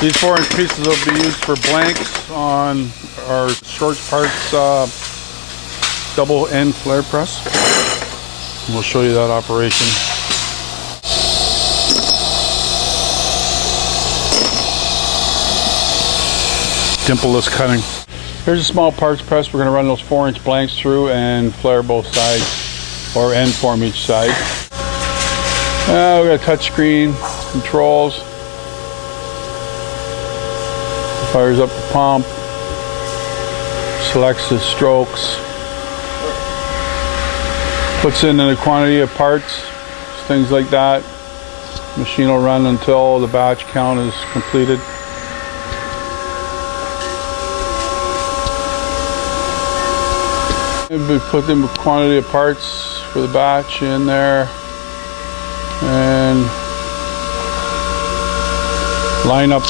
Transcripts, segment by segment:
These 4-inch pieces will be used for blanks on our short parts double end flare press. And we'll show you that operation. Dimpleless cutting. Here's a small parts press. We're going to run those 4-inch blanks through and flare both sides, or end form each side. We got a touch screen, controls. Fires up the pump, selects the strokes, puts in a quantity of parts, things like that. Machine will run until the batch count is completed. We put in a quantity of parts for the batch in there and line up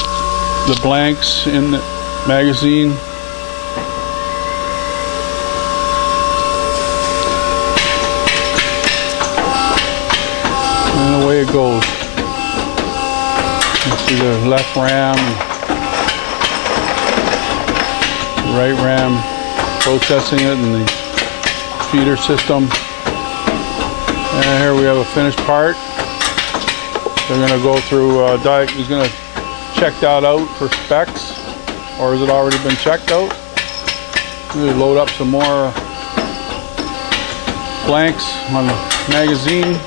the blanks in the magazine. And away it goes. You see the left ram, right ram processing it, and the feeder system. And here we have a finished part. They're going to go through he's going to check that out for specs, or has it already been checked out? We load up some more blanks on the magazine.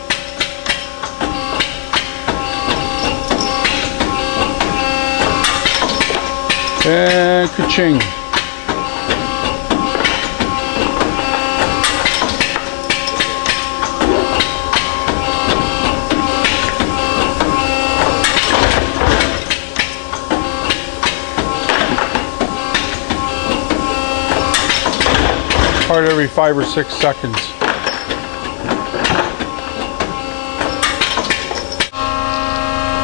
And ka-ching. Part every 5 or 6 seconds.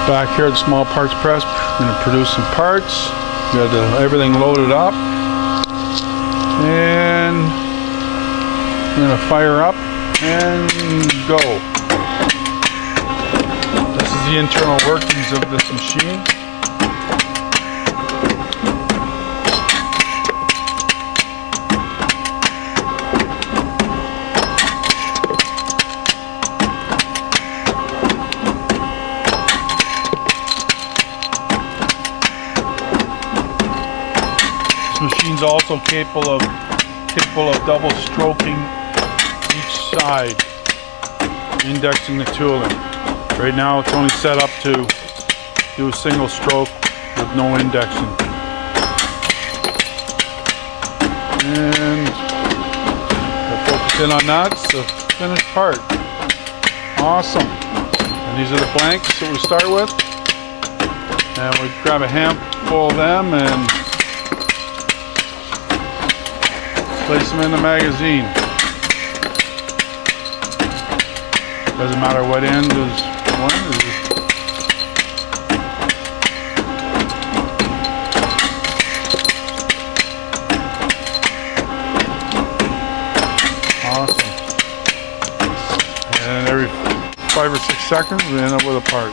Back here at the small parts press, we're going to produce some parts. We got everything loaded up, and we're going to fire up and go. This is the internal workings of this machine. This machine's also capable of double stroking each side, indexing the tooling. Right now it's only set up to do a single stroke with no indexing. And I'll focus in on that. It's the finished part. Awesome. And these are the blanks that we start with. And we grab a handful of them and place them in the magazine. Doesn't matter what end is one. Awesome. And every 5 or 6 seconds we end up with a part.